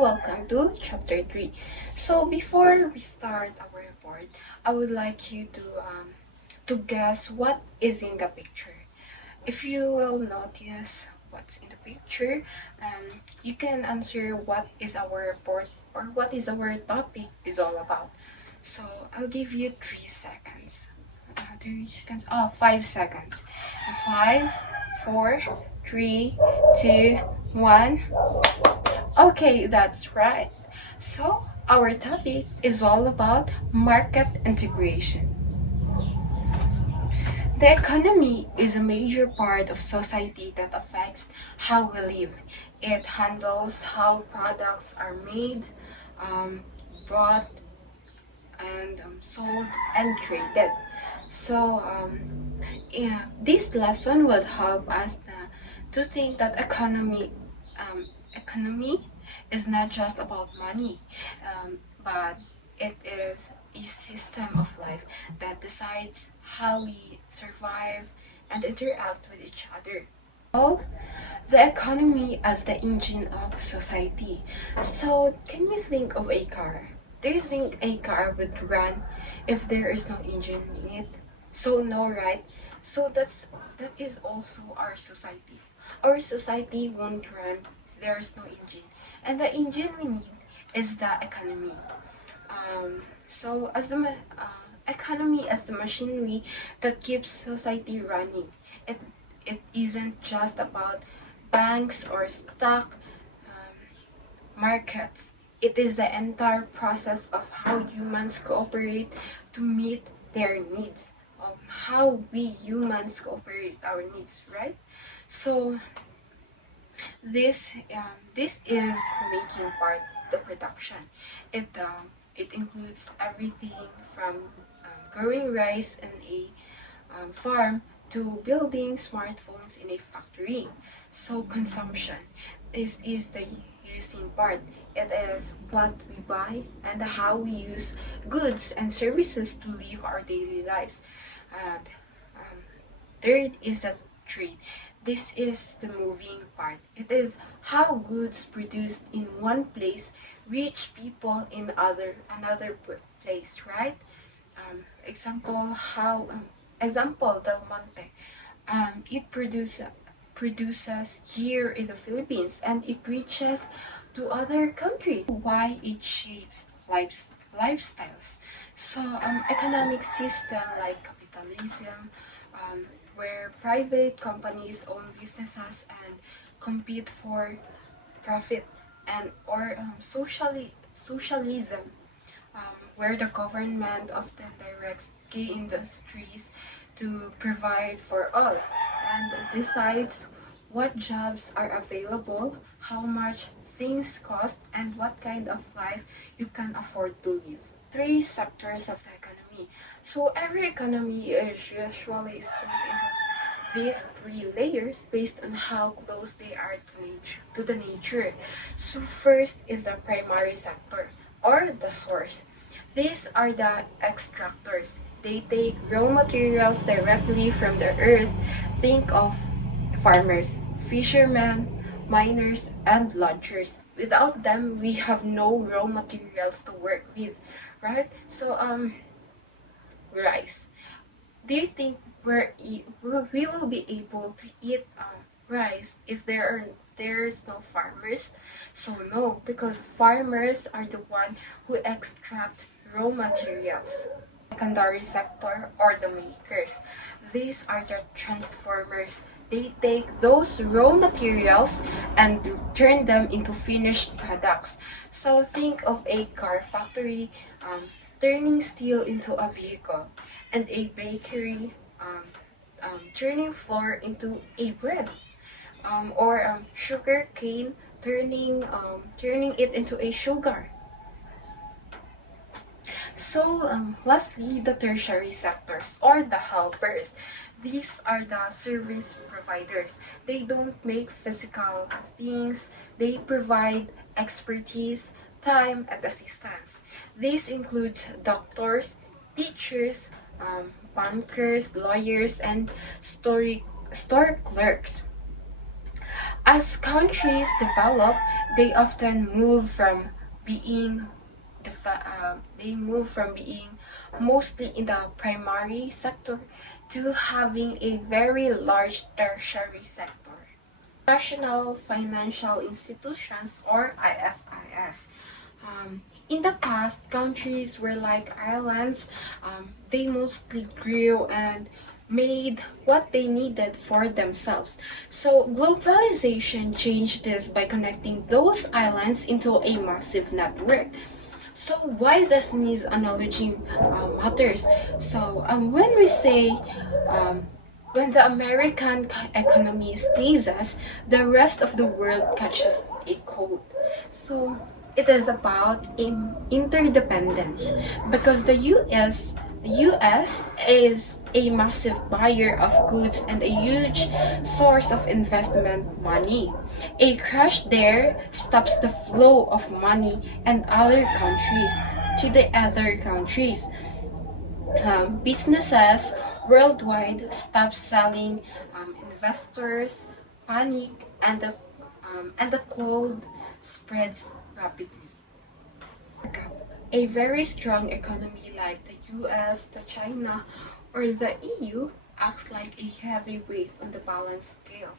welcome to chapter 3. So before we start our report, I would like you to guess what is in the picture. If you will notice what's in the picture, you can answer what is our report or what is our topic is all about. So I'll give you 3 seconds. 3 seconds. 5 seconds. 5, 4, 3, 2, 1. Okay, that's right. So, our topic is all about market integration. The economy is a major part of society that affects how we live. It handles how products are made, bought, and sold and traded. So, this lesson will help us to think that economy is not just about money, but it is a system of life that decides how we survive and interact with each other. So, the economy as the engine of society. So, can you think of a car? Do you think a car would run if there is no engine in it? So no, right? So that is also our society. Our society won't run if there is no engine, and the engine we need is the economy. So as the economy as the machinery that keeps society running. It isn't just about banks or stock markets. It is the entire process of how humans cooperate to meet their needs, of how we humans cooperate our needs, right? So this is making part the production. It includes everything from growing rice in a farm to building smartphones in a factory. So consumption, this is the using part. It is what we buy and how we use goods and services to live our daily lives. And third is the trade. This is the moving part. It is how goods produced in one place reach people in another place, right? Example Del Monte. It produces here in the Philippines and it reaches to other countries. Why it shapes lifestyles. So economic system like capitalism, where private companies own businesses and compete for profit, and or socialism, where the government often directs key industries to provide for all and decides what jobs are available, how much things cost, and what kind of life you can afford to live. 3 sectors of the economy. So every economy is usually split into these 3 layers based on how close they are to the nature. So first is the primary sector or the source. These are the extractors. They take raw materials directly from the earth. Think of farmers, fishermen, miners, and launchers. Without them, we have no raw materials to work with, right? So, rice. Do you think we will be able to eat rice if there's no farmers? So no, because farmers are the one who extract raw materials. Secondary sector or the makers. These are the transformers. They take those raw materials and turn them into finished products. So think of a car factory turning steel into a vehicle, and a bakery turning flour into a bread, or sugar cane turning it into a sugar. So, lastly, the tertiary sectors or the helpers. These are the service providers. They don't make physical things, they provide expertise, time, and assistance. This includes doctors, teachers, bankers, lawyers, and store clerks. As countries develop, they often move from being they move from being mostly in the primary sector to having a very large tertiary sector. National Financial Institutions, or IFIS. In the past, countries were like islands. They mostly grew and made what they needed for themselves. So globalization changed this by connecting those islands into a massive network. So why does this analogy matters? So when we say when the American economy sneezes, the rest of the world catches a cold. So it is about interdependence because the US is a massive buyer of goods and a huge source of investment money. A crash there stops the flow of money and other countries to the other countries. Businesses worldwide stop selling, investors panic, and the cold spreads rapidly. A very strong economy like the US, the China, or the EU acts like a heavy weight on the balance scale.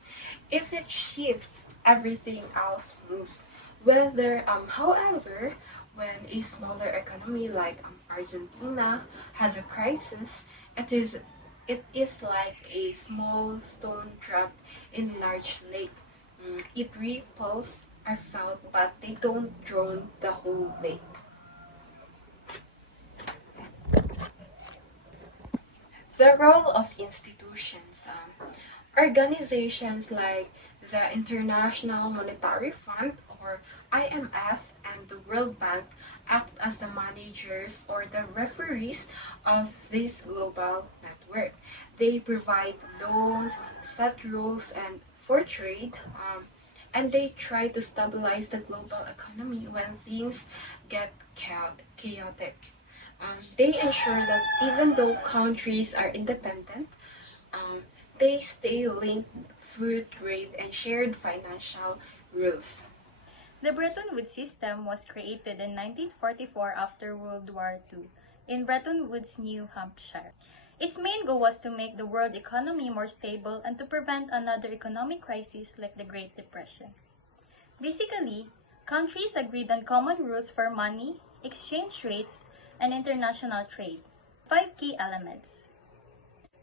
If it shifts, everything else moves. However, when a smaller economy like Argentina has a crisis, it is like a small stone dropped in large lake. It ripples are felt, but they don't drown the whole lake. The role of institutions. Organizations like the International Monetary Fund, or IMF, and the World Bank act as the managers or the referees of this global network. They provide loans, set rules, and for trade, and they try to stabilize the global economy when things get chaotic. They ensure that even though countries are independent, um, they stay linked through trade and shared financial rules. The Bretton Woods system was created in 1944 after World War II in Bretton Woods, New Hampshire. Its main goal was to make the world economy more stable and to prevent another economic crisis like the Great Depression. Basically, countries agreed on common rules for money, exchange rates, and international trade. 5 key elements.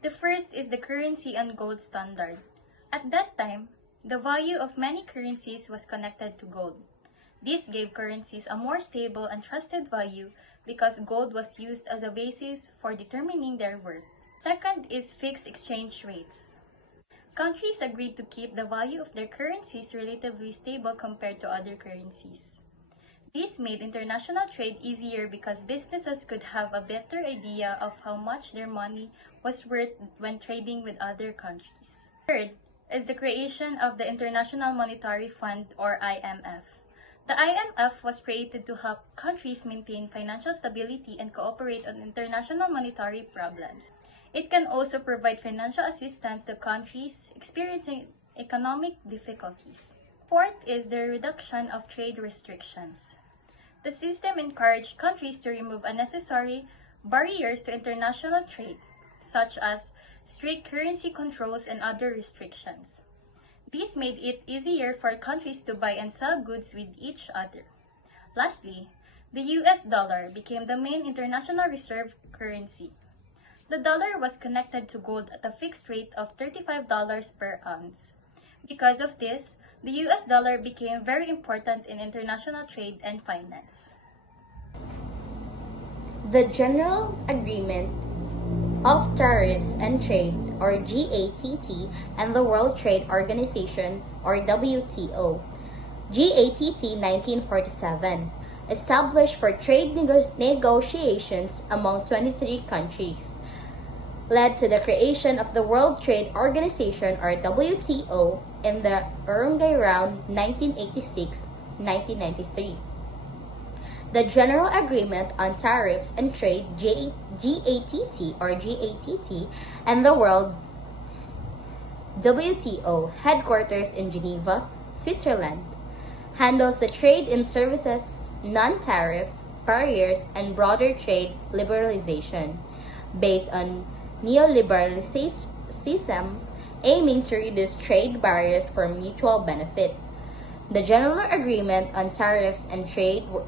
The first is the currency and gold standard. At that time, the value of many currencies was connected to gold. This gave currencies a more stable and trusted value because gold was used as a basis for determining their worth. Second is fixed exchange rates. Countries agreed to keep the value of their currencies relatively stable compared to other currencies. This made international trade easier because businesses could have a better idea of how much their money was worth when trading with other countries. Third is the creation of the International Monetary Fund, or IMF. The IMF was created to help countries maintain financial stability and cooperate on international monetary problems. It can also provide financial assistance to countries experiencing economic difficulties. Fourth is the reduction of trade restrictions. The system encouraged countries to remove unnecessary barriers to international trade, such as strict currency controls and other restrictions. This made it easier for countries to buy and sell goods with each other. Lastly, the US dollar became the main international reserve currency. The dollar was connected to gold at a fixed rate of $35 per ounce. Because of this, the US dollar became very important in international trade and finance. The General Agreement of Tariffs and Trade, or GATT, and the World Trade Organization, or WTO. GATT 1947, established for trade negotiations among 23 countries, led to the creation of the World Trade Organization, or WTO, in the Urungai Round 1986-1993. The General Agreement on Tariffs and Trade, GATT, and the World WTO, headquarters in Geneva, Switzerland, handles the trade in services, non-tariff, barriers, and broader trade liberalization based on neoliberalism aiming to reduce trade barriers for mutual benefit. The General Agreement on Tariffs and Trade or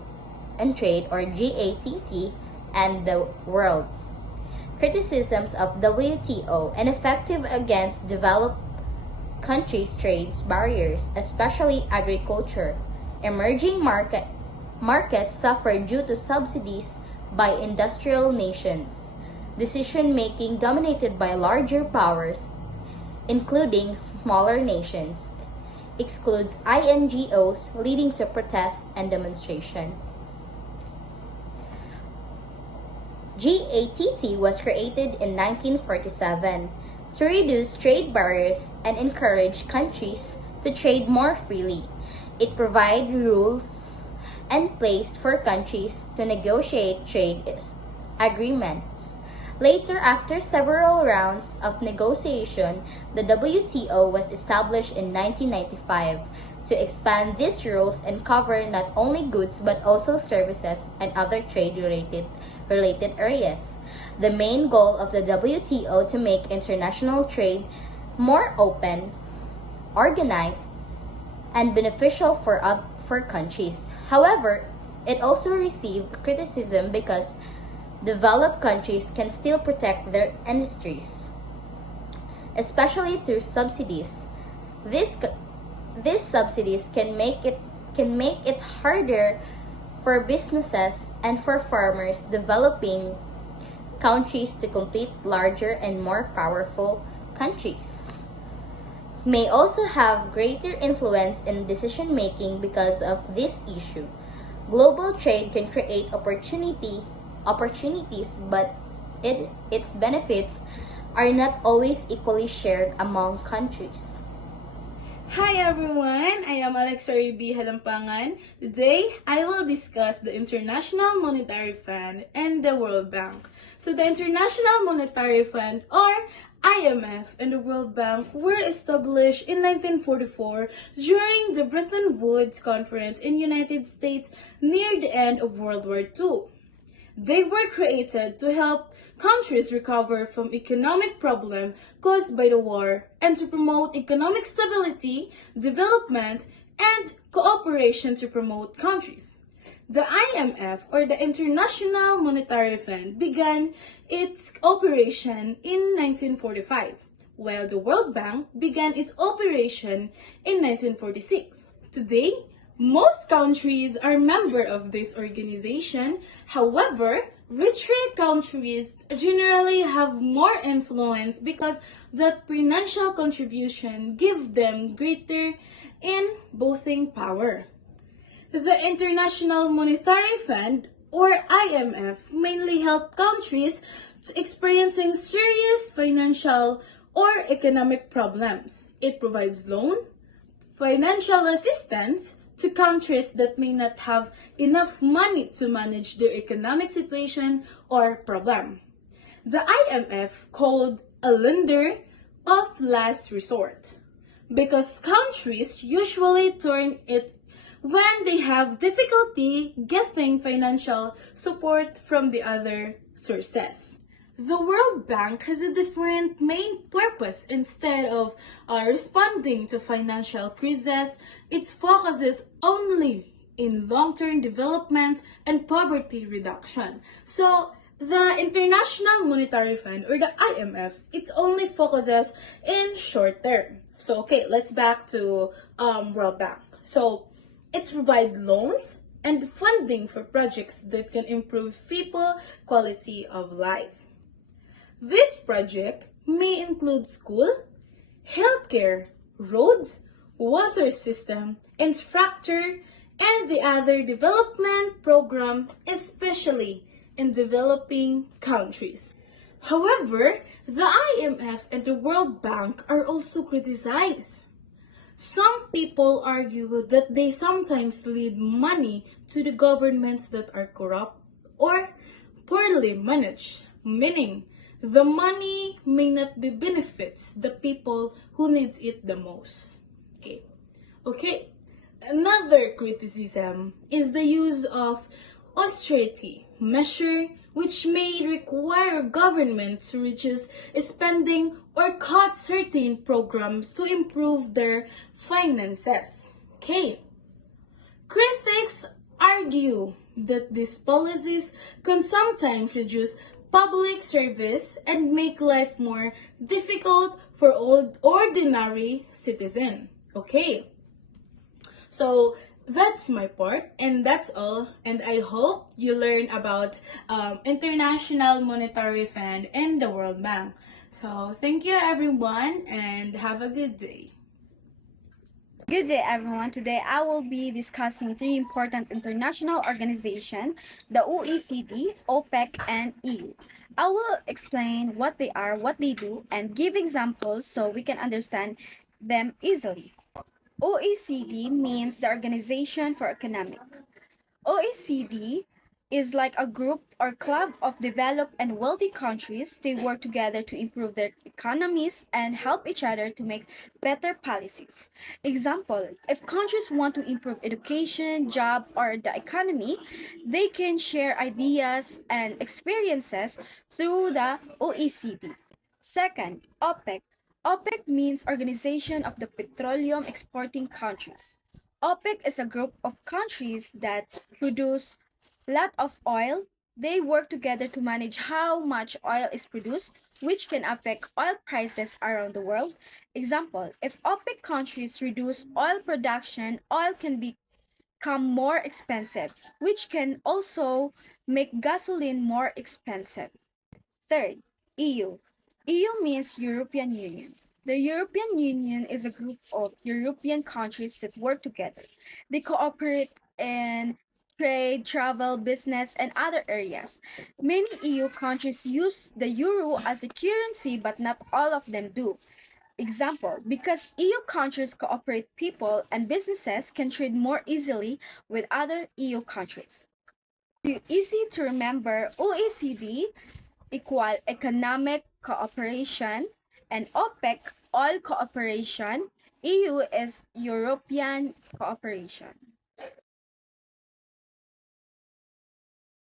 GATT and the World criticisms of WTO and effective against developed countries' trade barriers, especially agriculture. Emerging markets suffer due to subsidies by industrial nations. Decision making dominated by larger powers, including smaller nations, excludes INGOs, leading to protest and demonstration. GATT was created in 1947 to reduce trade barriers and encourage countries to trade more freely. It provided rules and placed for countries to negotiate trade agreements. Later, after several rounds of negotiation, the WTO was established in 1995 to expand these rules and cover not only goods but also services and other trade-related areas. The main goal of the WTO to make international trade more open, organized, and beneficial for countries. However, it also received criticism because developed countries can still protect their industries, especially through subsidies. These subsidies can make it harder for businesses and for farmers developing countries to compete larger and more powerful countries. May also have greater influence in decision making because of this issue. Global trade can create opportunities, but its benefits are not always equally shared among countries. Hi everyone, I am Alexari B. Halampangan. Today, I will discuss the International Monetary Fund and the World Bank. So the International Monetary Fund, or IMF, and the World Bank were established in 1944 during the Bretton Woods Conference in the United States near the end of World War II. They were created to help countries recover from economic problems caused by the war and to promote economic stability, development, and cooperation to promote countries. The IMF, or the International Monetary Fund, began its operation in 1945, while the World Bank began its operation in 1946. Today, most countries are members of this organization. However, richer countries generally have more influence because that financial contribution gives them greater in voting power. The International Monetary Fund, or IMF, mainly help countries experiencing serious financial or economic problems. It provides loan, financial assistance to countries that may not have enough money to manage their economic situation or problem. The IMF called a lender of last resort because countries usually turn it when they have difficulty getting financial support from the other sources. The World Bank has a different main purpose. Instead of responding to financial crises, it focuses only in long-term development and poverty reduction. So, the International Monetary Fund, or the IMF, it only focuses in short term. So, okay, let's back to World Bank. So, it provides loans and funding for projects that can improve people quality of life. This project may include school, healthcare, roads, water system, infrastructure, and the other development program, especially in developing countries. However, the IMF and the World Bank are also criticized. Some people argue that they sometimes lead money to the governments that are corrupt or poorly managed, meaning the money may not be benefits the people who needs it the most. Okay. Okay. Another criticism is the use of austerity measure which may require government to reduce spending or cut certain programs to improve their finances. Okay. Critics argue that these policies can sometimes reduce public service and make life more difficult for ordinary citizens. Okay, so that's my part, and that's all. And I hope you learn about International Monetary Fund and the World Bank. So thank you, everyone, and have a good day. Good day, everyone. Today I will be discussing three important international organizations, the OECD, OPEC, and EU. I will explain what they are, what they do, and give examples so we can understand them easily. OECD means the Organization for Economic. OECD is like a group or club of developed and wealthy countries. They work together to improve their economies and help each other to make better policies. Example, if countries want to improve education, job, or the economy, they can share ideas and experiences through the OECD. Second, OPEC. OPEC means Organization of the Petroleum Exporting Countries. OPEC is a group of countries that produce a lot of oil. They work together to manage how much oil is produced, which can affect oil prices around the world. Example, if OPEC countries reduce oil production, oil can become more expensive, which can also make gasoline more expensive. Third, EU. EU means European Union. The European Union is a group of European countries that work together. They cooperate in trade, travel, business, and other areas. Many EU countries use the euro as a currency, but not all of them do. Example, because EU countries cooperate, people and businesses can trade more easily with other EU countries. Easy to remember, OECD equal economic cooperation, and OPEC, oil cooperation. EU is European cooperation.